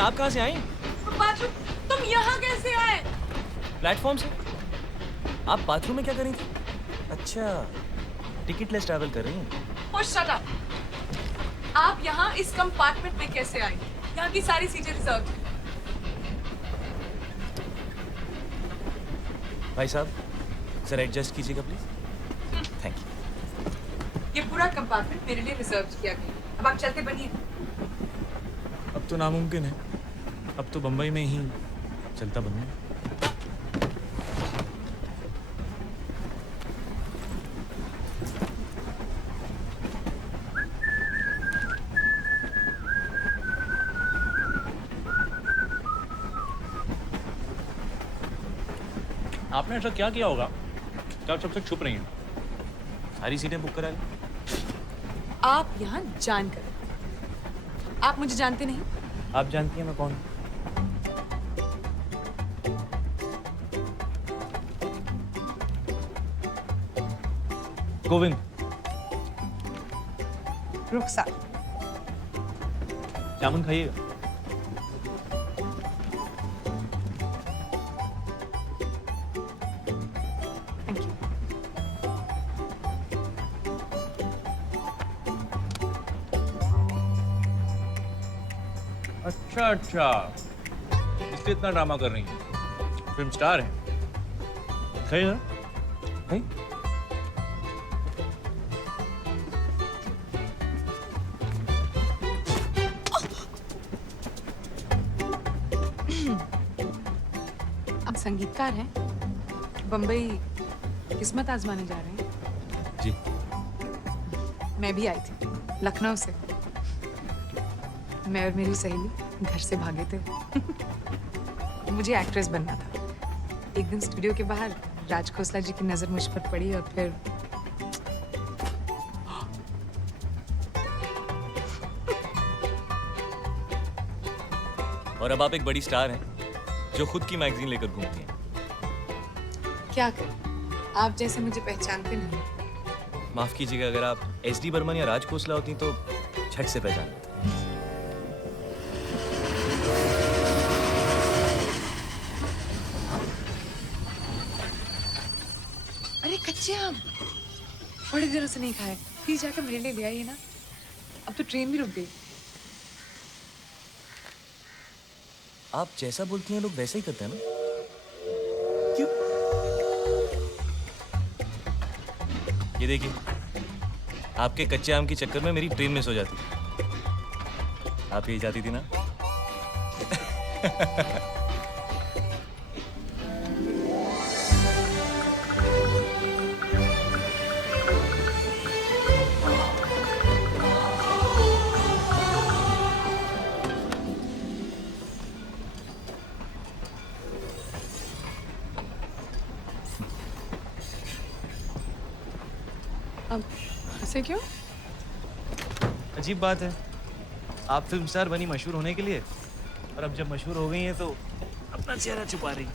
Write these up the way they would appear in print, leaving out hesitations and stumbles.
आप कहाँ से आई? बाथरूम, तुम यहाँ कैसे आए? प्लेटफॉर्म से। आप बाथरूम में क्या कर रही थी? अच्छा, टिकट लेस ट्रैवल कर रही हैं। Oh, shut up! आप यहाँ इस कंपार्टमेंट में कैसे आए? यहाँ की सारी सीटें रिजर्व हैं। भाई साहब, सर एडजस्ट कीजिएगा प्लीज। Thank you. ये पूरा कंपार्टमेंट मेरे लिए रिजर्व किया गया। अब आप चलते बनिए। अब तो नामुमकिन है। अब तो बम्बई में ही चलता बनूं। आपने ऐसा क्या किया होगा कि आप सबसे छुप रही हैं? सारी सीटें बुक करा ली। आप यहाँ जानकर। आप मुझे जानते नहीं? आप जानती हैं मैं कौन हूं? गोविंद। रुखसार। जामुन खाइएगा। Thank you. अच्छा अच्छा, इसलिए इतना ड्रामा कर रही हैं। फिल्म स्टार हैं। खाइए ना। भाई आप संगीतकार हैं? बम्बई किस्मत आजमाने जा रहे हैं? जी। मैं भी आई थी, लखनऊ से। मैं और मेरी सहेली घर से भागे थे। मुझे एक्ट्रेस बनना था। एक दिन स्टूडियो के बाहर राज खोसला जी की नजर मुझ पर पड़ी और फिर और अब आप एक बड़ी स्टार हैं जो खुद की मैगजीन लेकर घूमती हैं। क्या करें, आप जैसे मुझे पहचानते नहीं। माफ कीजिएगा, अगर आप एसडी बर्मन या राज खोसला होती तो झट से पहचान लेते। अरे कच्चे आम बड़े दिनों से नहीं खाए, प्लीज जाकर मेरे लिए ले आइए ना। अब तो ट्रेन भी रुक गई। आप जैसा बोलती हैं लोग वैसा ही करते हैं ना? क्यों? ये देखिए, आपके कच्चे आम के चक्कर में मेरी ट्रेन मिस हो जाती। आप यही जाती थी ना? अब ऐसे क्यों? अजीब बात है, आप फिल्म स्टार बनी मशहूर होने के लिए, और अब जब मशहूर हो गई हैं तो अपना चेहरा छुपा रही हैं।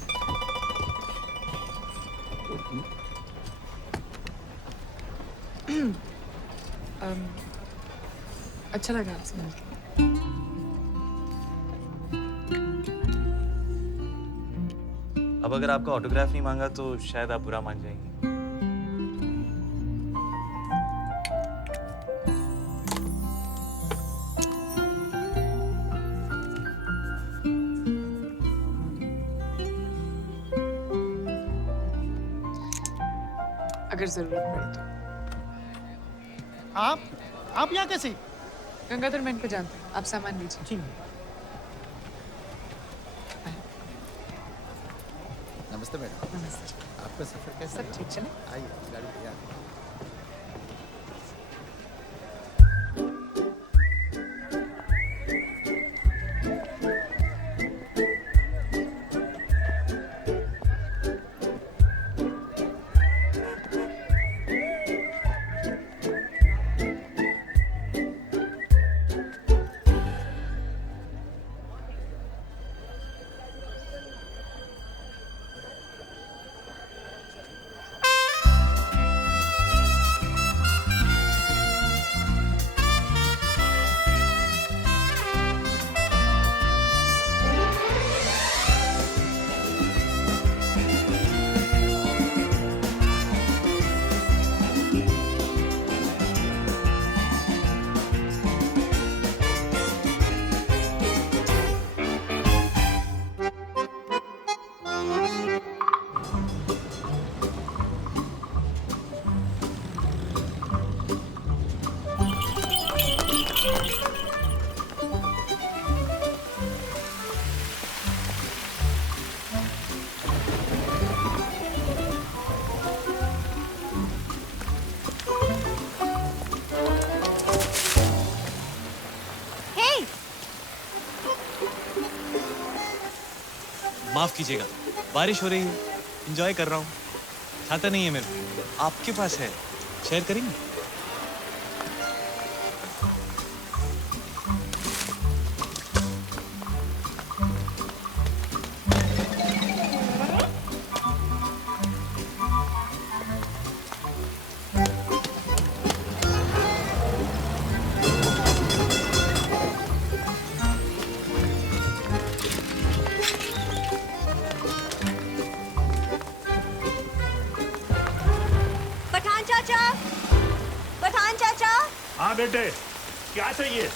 अच्छा लगा आपसे मिलकर। अब अगर आपका ऑटोग्राफ नहीं मांगा तो शायद आप बुरा मान जाएंगे। अगर जरूरत पड़े तो। आप यहाँ कैसे? गंगाधर मैं इनको जानता हूँ, आप सामान लीजिए। जी। नमस्ते मैडम। नमस्ते। आपका सफर कैसा सब ठीक चले? आइए, गाड़ी तैयार है। माफ कीजिएगा, बारिश हो रही है, एंजॉय कर रहा हूँ। छाता नहीं है मेरे को, आपके पास है, शेयर करेंगे? पठान चाचा, पठान चाचा। हाँ बेटे, क्या चाहिए?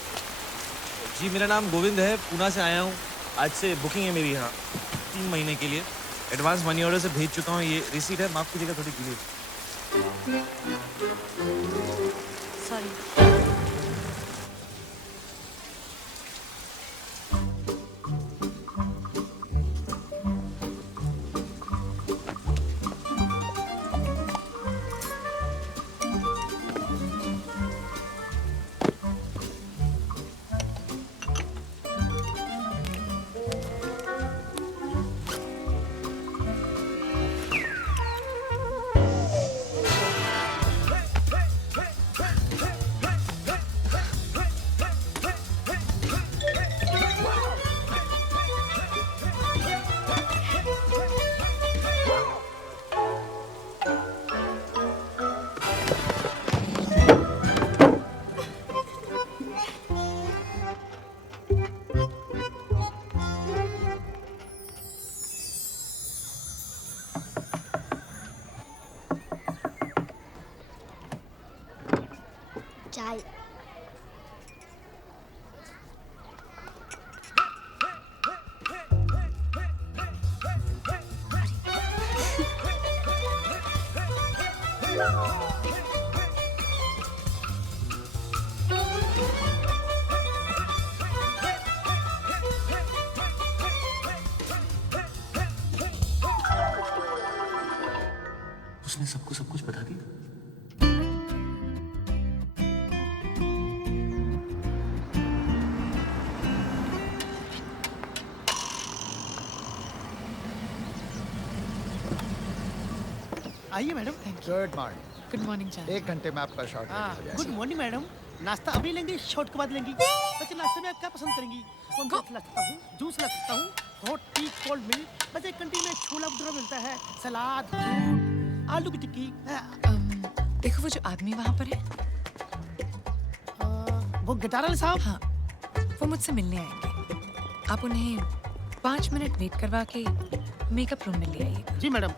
जी मेरा नाम गोविंद है, पूना से आया हूँ। आज से बुकिंग है मेरी यहाँ 3 महीने के लिए। एडवांस मनी ऑर्डर से भेज चुका हूँ, ये रिसीट है, माफ कीजिएगा थोड़ी डिले। सॉरी। चाय। उसने सबको सब कुछ बता दिया। आइए madam. Good morning. Good morning चाचा। 1 घंटे में आपका शॉर्ट गुड मॉर्निंग मैडम। नाश्ता अभी लेंगे, शॉर्ट के बाद लेंगी? वैसे नाश्ते में आप क्या पसंद करेंगी? कौन सा ला सकता हूँ? जूस ला सकता हूँ, हॉट टी, कोल्ड मिल्क। वैसे कैंटीन में छोला भटूरा मिलता है, सलाद, फ्रूट, आलू की टिक्की। देखो वो जो आदमी वहाँ पर है, वो गिटार वाले साहब। हाँ, वो मुझसे मिलने आएंगे। आप उन्हें 5 मिनट वेट करवा के मेकअप रूम में ले आइएगा। जी मैडम।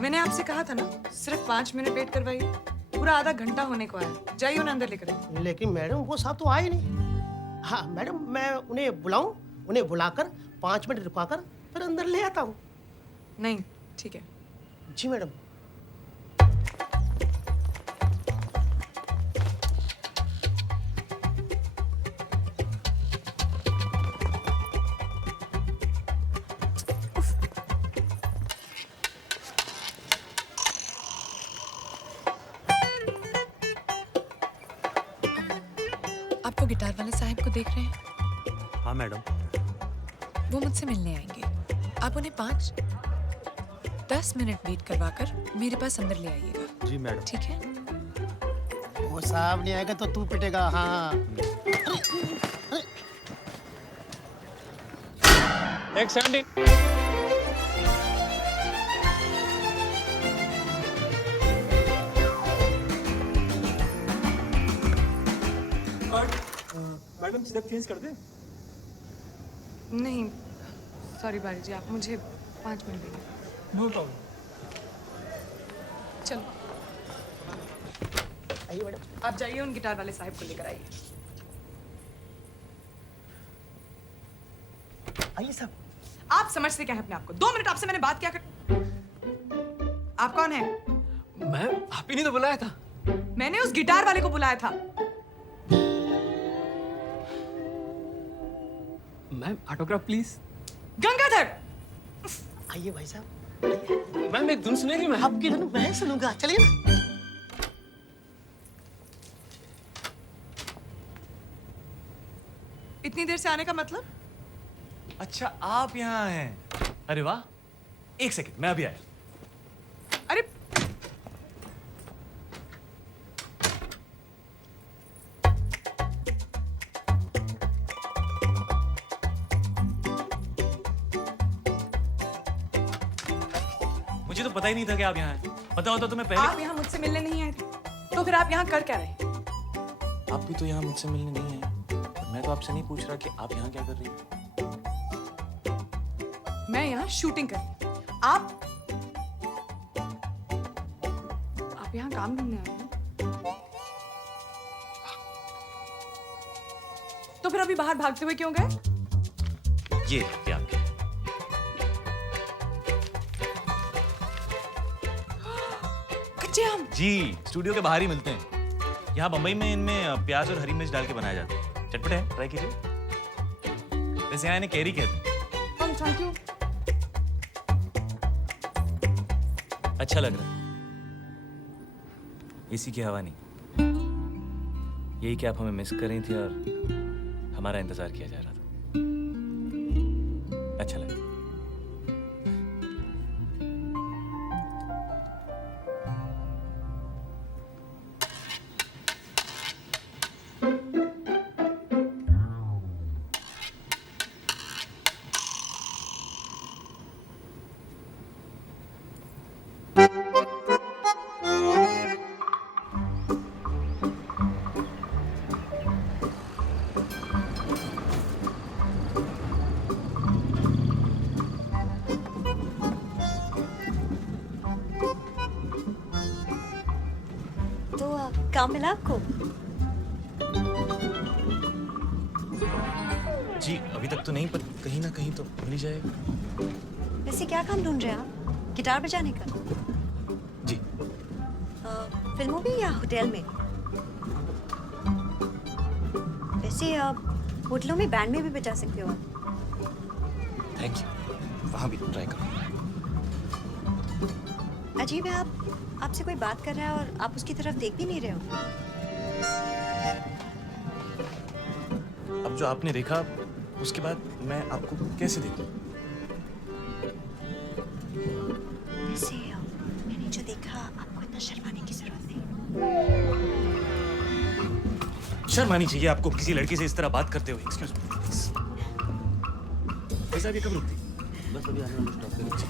मैंने आपसे कहा था ना, सिर्फ 5 मिनट वेट करवाइए। पूरा आधा घंटा होने को आया। जाइए उन्हें अंदर लेकर आइए। लेकिन मैडम वो साहब तो आए नहीं। हाँ मैडम, मैं उन्हें बुलाऊं? उन्हें बुलाकर 5 मिनट रुकाकर फिर अंदर ले आता हूँ। नहीं, ठीक है। जी मैडम। आप वो गिटार वाले साहब को देख रहे हैं? हाँ मैडम। वो मुझसे मिलने आएंगे। आप उन्हें 5-10 मिनट वेट करवाकर मेरे पास अंदर ले आइएगा। जी मैडम। ठीक है? वो साहब नहीं आएगा तो तू पिटेगा। हाँ। एक 70। मैडम स्टेप चेंज कर दे। नहीं, सॉरी बारी जी, आप मुझे 5 मिनट देंगे। No problem. चलो आइए मैडम। आप जाइए, उन गिटार वाले साहब को लेकर आइए। आइए साहब। आप समझते क्या है अपने आप को? 2 मिनट आपसे मैंने बात क्या कर। आप कौन है? मैम आप ही ने तो बुलाया था। मैंने उस गिटार वाले को बुलाया था। Ma'am autograph please. गंगाधर! आइए भाई साहब। मैम एक धुन सुनेगी? मैं आपकी धुन मैं सुनूंगा, चलिए ना। इतनी देर से आने का मतलब? अच्छा आप यहाँ हैं। अरे वाह, एक सेकंड मैं अभी आया। अरे मुझे तो पता ही नहीं था कि आप यहाँ हैं। पता होता तो मैं पहले। आप यहाँ मुझसे मिलने नहीं आए थे, तो फिर आप यहाँ कर क्या रहे? आप भी तो यहाँ मुझसे मिलने नहीं आए। मैं तो आपसे नहीं पूछ रहा कि आप यहाँ क्या कर रही हैं। मैं यहाँ शूटिंग कर रही हूँ। आप यहाँ काम करने आए हैं? तो फिर अभी बाहर भागते हुए क्यों गए? ये क्या आपके? कच्चे आम। जी, स्टूडियो के बाहर ही मिलते हैं। यहाँ बम्बई में इनमें प्याज और हरी मिर्च डाल के बनाया जाता है। चटपटे है, ट्राई कीजिए। वैसे यहाँ इन्हें कैरी कहते हैं। Thank you. अच्छा लग रहा है। एसी की हवा नहीं। यही कि आप हमें मिस कर रही थी और हमारा इंतजार किया जा रहा था। अच्छा लगा। तो काम मिला आपको? जी अभी तक तो नहीं, पर कहीं ना कहीं तो मिल ही जाएगा। वैसे क्या काम ढूंढ रहे हैं आप? गिटार बजाने का? जी फिल्मों में या होटल में? वैसे होटलों में बैंड में भी बजा सकते हो आप। Thank you. वहाँ भी ट्राई करो। अजीब है, आपसे कोई बात कर रहा है और आप उसकी तरफ देख भी नहीं रहे हो। अब जो आपने देखा उसके बाद मैं आपको कैसे देखूं? वैसे मैंने जो देखा, आपको इतना शर्माने की जरूरत नहीं। शर्म आनी चाहिए आपको किसी लड़की से इस तरह बात करते हुए। Excuse me. वैसे आप ये कब रुकती? बस अभी आने वाले स्टॉप पे रुकी।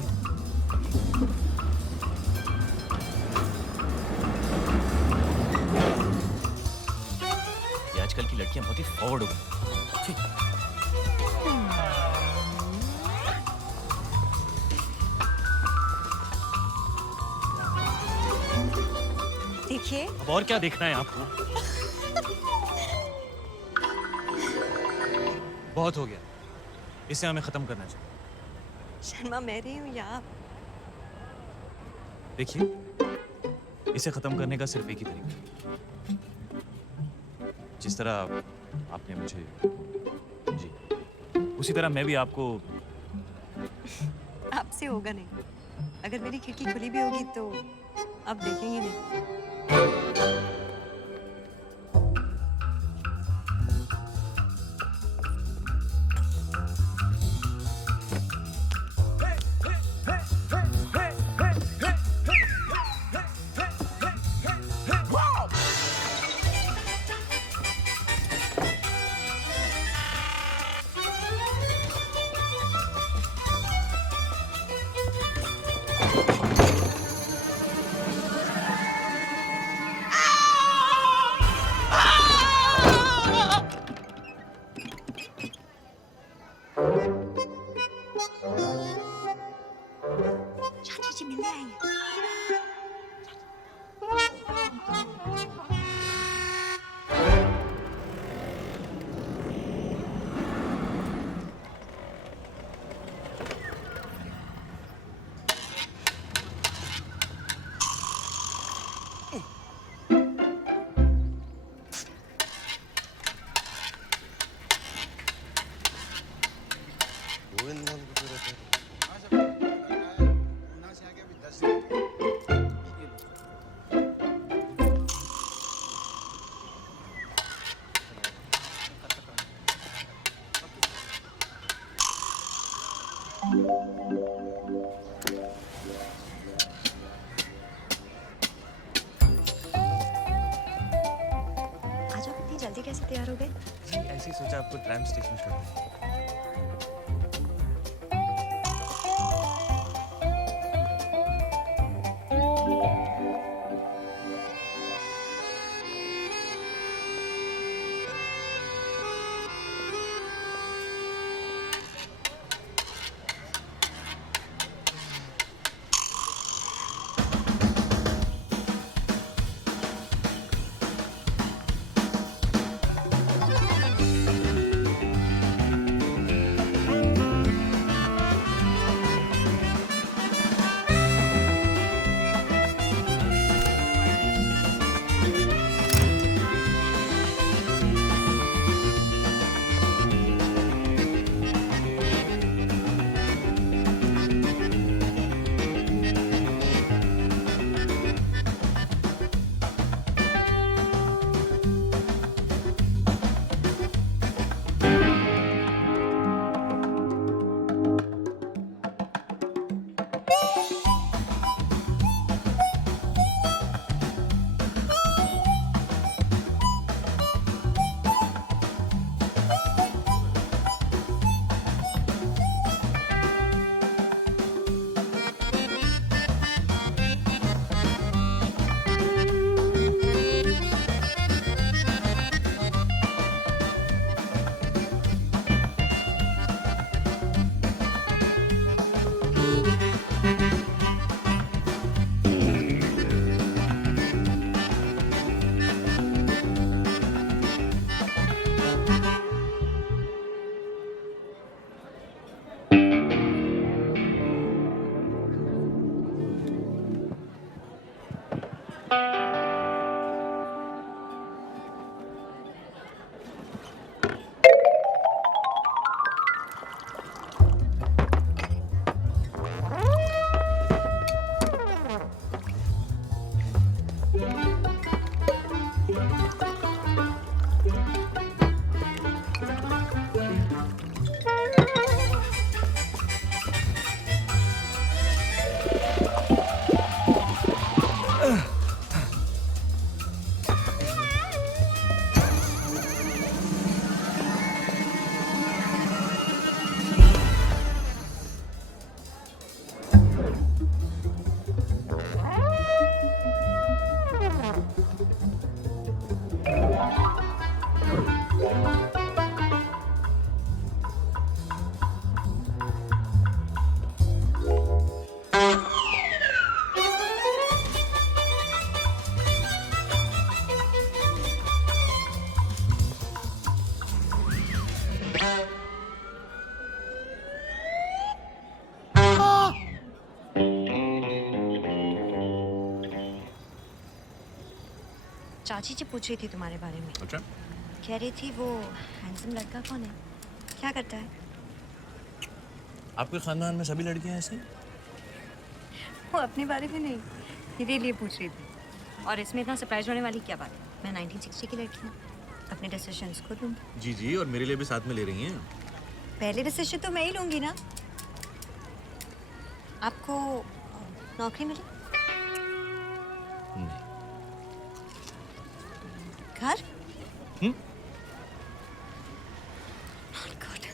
आजकल की लड़कियां बहुत ही फॉरवर्ड हो गई। देखिए, अब और क्या देखना है आपको? बहुत हो गया, इसे हमें खत्म करना चाहिए। शर्मा मैं रही हूँ या आप? देखिए, इसे खत्म करने का सिर्फ एक ही तरीका है। जिस तरह आपने मुझे, जी उसी तरह मैं भी आपको। आपसे होगा नहीं। अगर मेरी खिड़की खुली भी होगी तो आप देखेंगे नहीं। कैसे तैयार हो गए? जी ऐसे ही सोचा आपको ट्रैम स्टेशन छोड़ दूं। चाची जी पूछ रही थी तुम्हारे बारे में। अच्छा, कह रही थी वो हैंडसम लड़का कौन है, क्या करता है? आपके खानदान में सभी लड़कियां ऐसी? वो अपने बारे में नहीं, मेरे लिए पूछ रही थी। और इसमें इतना सरप्राइज होने वाली क्या बात है? मैं 1960 की लड़की हूँ, अपने डिसीजंस खुद लूँगी। जी जी, और मेरे लिए भी साथ में ले रही हैं। पहले डिसीजन तो मैं ही लूँगी ना। आपको नौकरी मिली? नहीं। घर? हम्म? Not good.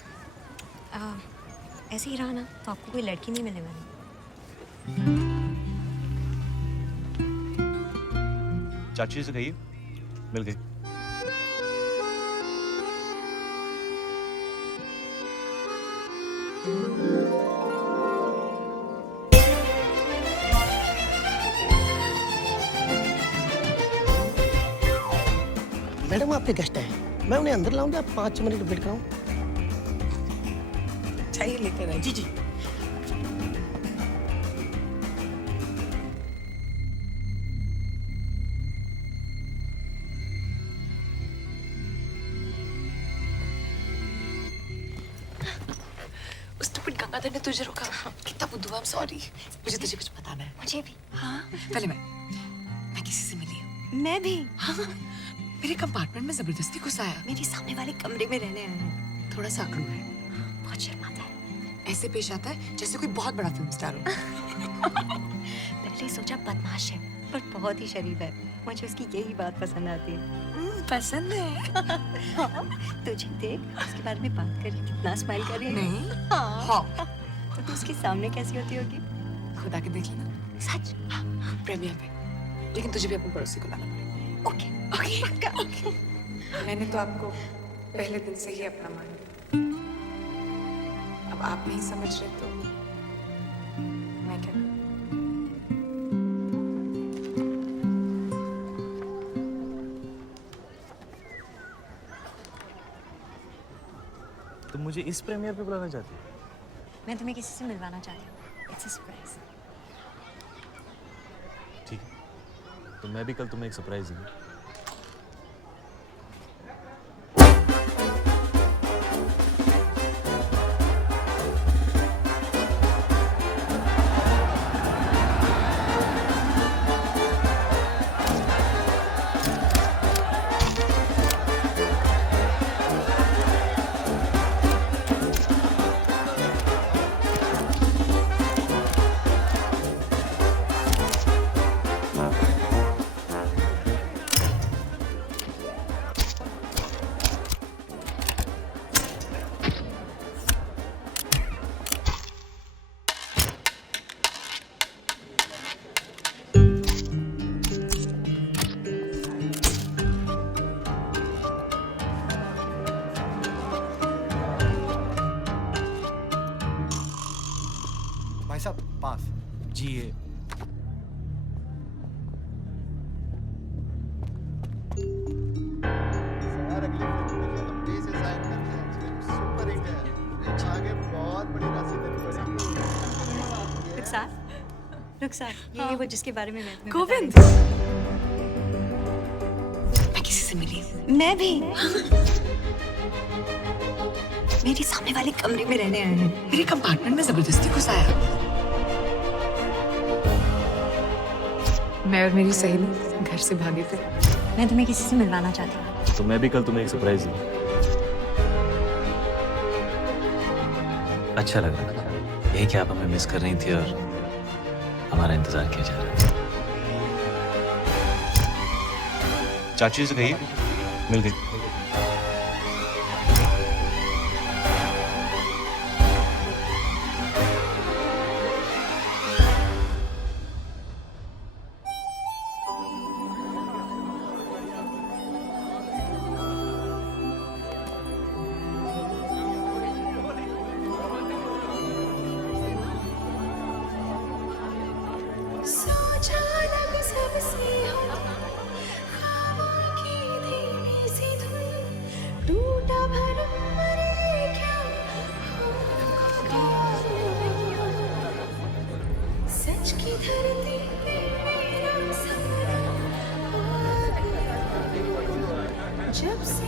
ऐसे ही रहा ना तो आपको कोई लड़की नहीं मिलने वाली। चाची से कहिए, मिल गई। मैडम आपके गेस्ट हैं, मैं उन्हें अंदर लाऊं या 5 मिनट वेट कराऊं? चाहिए लेकर आई। जी जी। उस स्टूपिड गंगाधर ने तुझे रोका। कितना बुद्धू, आई एम सॉरी। मुझे तुझे कुछ बताना है। मुझे भी। हाँ, पहले मैं किसी से मिली हूँ। मैं भी। हाँ, मेरे कंपार्टमेंट में जबरदस्ती घुस आया। मेरे सामने वाले कमरे में रहने आया है। थोड़ा सा अकड़ू है, बहुत शर्माता है। ऐसे पेश आता है जैसे कोई बहुत बड़ा फिल्म स्टार हो। पहले पहले सोचा बदमाश है पर बहुत ही शरीफ है। मुझे उसकी यही बात पसंद आती है। पसंद है। तुझे देख उसके बारे में बात कर कितना स्माइल कर रही है। नहीं। हाँ। हाँ। तो तू उसके सामने कैसी होती होगी? खुदा के देख लेना। सच? प्रेमियर पे। लेकिन तुझे भी अपने पड़ोसी को लाना पड़ेगा। Okay okay. पक्का। मैंने तो आपको पहले दिन से ही अपना मान लिया। अब आप नहीं समझ रहे तो मैं क्या करूं? तुम मुझे इस प्रीमियर पे बुलाना चाहती हो? मैं तुम्हें किसी से मिलवाना चाहती हूँ। It's a surprise. ठीक है, तो मैं भी कल तुम्हें एक सरप्राइज दूंगा। भाई साहब पास। जी ये सर अगली फिल्म मुझे लंबे से साइन करते हैं। फिल्म सुपर हिट है। आगे बहुत बड़ी राशि देनी पड़ेगी। रुखसार ये वो जिसके बारे में मैं तुम्हें गोविंद। बता रही मैं किसी से मिली। थी। मैं भी मेरे सामने वाले कमरे में रहने आए हैं। मेरे कंपार्टमेंट में जबरदस्ती घुस आया। मैं और मेरी सहेली घर से भागे थे। मैं तुम्हें किसी से मिलवाना चाहती हूँ। तो मैं भी कल तुम्हें एक सरप्राइज दूंगा। अच्छा लग रहा है यही कि आप हमें मिस कर रही थी और हमारा इंतजार किया जा रहा है। चाची से कहिए मिल गई। सच की धरती पे मेरा सपना आ गया। जब से